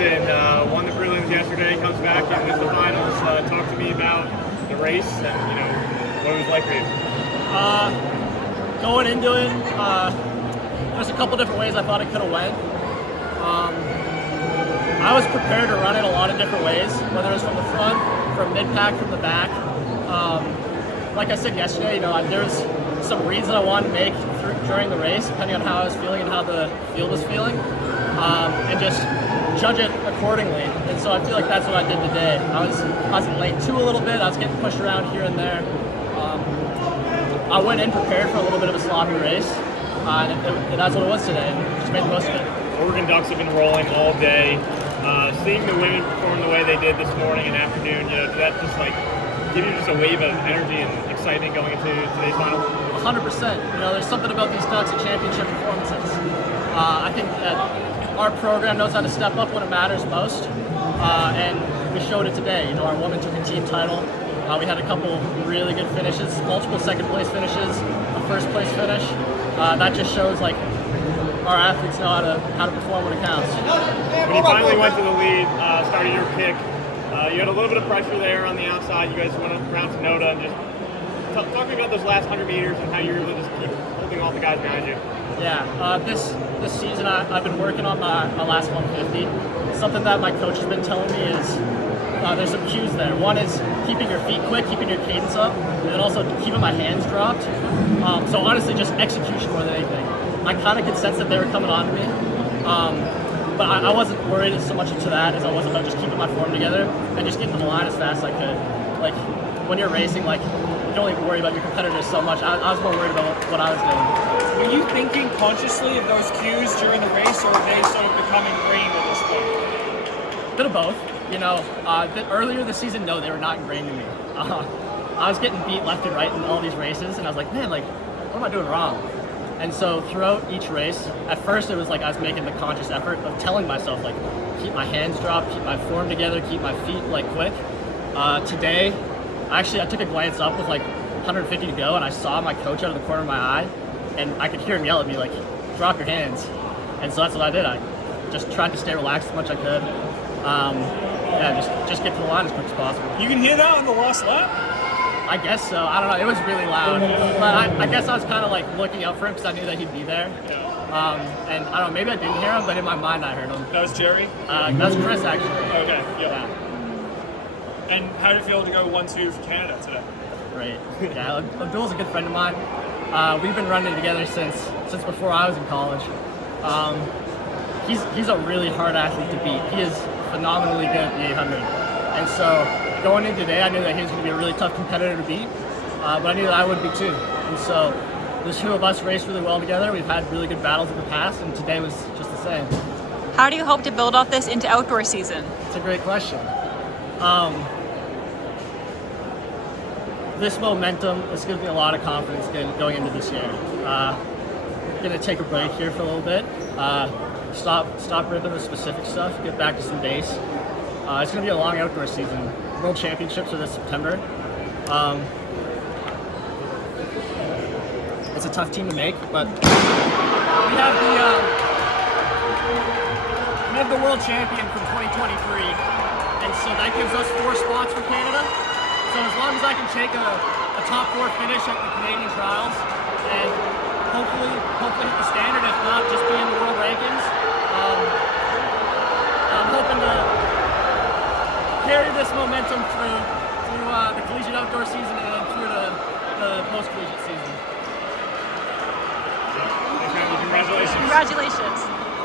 Erickson won the prelims yesterday, comes back and wins the finals. Talk to me about the race and what it was like for you. Going into it, there's a couple different ways I thought it could have went. I was prepared to run it a lot of different ways, whether it was from the front, from mid-pack, from the back. Like I said yesterday, there's some reads that I wanted to make during the race, depending on how I was feeling and how the field was feeling, and just judge it accordingly. And so I feel like that's what I did today. I was in lane 2 a little bit. I was getting pushed around here and there. I went in prepared for a little bit of a sloppy race, and that's what it was today. Just made the most of it. Oregon Ducks have been rolling all day. Seeing the women perform the way they did this morning and afternoon, did that just give you just a wave of energy and excitement going into today's final? 100%. There's something about these Ducks at championship performances. I think that our program knows how to step up when it matters most, and we showed it today. Our women took a team title. We had a couple really good finishes, multiple second-place finishes, a first-place finish. That just shows our athletes know how to perform when it counts. When you finally went to the lead, started your kick, you had a little bit of pressure there on the outside. You guys went around to Noda and just talk to me about those last 100 meters and how you were able to just keep holding all the guys behind you. Yeah, this season I've been working on my last 150. Something that my coach has been telling me is there's some cues there. One is keeping your feet quick, keeping your cadence up, and then also keeping my hands dropped. So honestly, just execution more than anything. I kind of could sense that they were coming on to me, but I wasn't worried so much into that as I was about just keeping my form together and just getting to the line as fast as I could. When you're racing, you don't only worry about your competitors so much. I was more worried about what I was doing. Were you thinking consciously of those cues during the race, or are they sort of becoming ingrained at this point? A bit of both. Earlier this season, no, they were not ingrained in me. I was getting beat left and right in all these races, and I was like, man, what am I doing wrong? And so throughout each race, at first it was I was making the conscious effort of telling myself, keep my hands dropped, keep my form together, keep my feet quick. Today, I took a glance up with 150 to go, and I saw my coach out of the corner of my eye, and I could hear him yell at me drop your hands. And so that's what I did. I just tried to stay relaxed as much as I could. Just get to the line as quick as possible. You can hear that on the last lap? I guess so. I don't know. It was really loud. But I guess I was kind of looking out for him because I knew that he'd be there. Yeah. And I don't know, maybe I didn't hear him, but in my mind I heard him. That was Jerry? That was Chris, actually. Okay, yeah. Yeah. And how did it feel to go 1-2 for Canada today? Great. Yeah, Abdul's a good friend of mine. We've been running together since before I was in college. He's a really hard athlete to beat. He is phenomenally good at the 800. And so going in today, I knew that he was going to be a really tough competitor to beat, but I knew that I would be too. And so the two of us raced really well together. We've had really good battles in the past, and today was just the same. How do you hope to build off this into outdoor season? It's a great question. This momentum, this gives me a lot of confidence going into this year. Going to take a break here for a little bit. Stop ripping the specific stuff, get back to some base. It's going to be a long outdoor season. World Championships are this September. It's a tough team to make, but we have the world champion from 2023, and so that gives us 4 spots for Canada. So as long as I can take a top 4 finish at the Canadian trials and hopefully hit the standard, if not just be in the world rankings, I'm hoping to carry this momentum through the collegiate outdoor season and then through the post-collegiate season. Congratulations. Congratulations.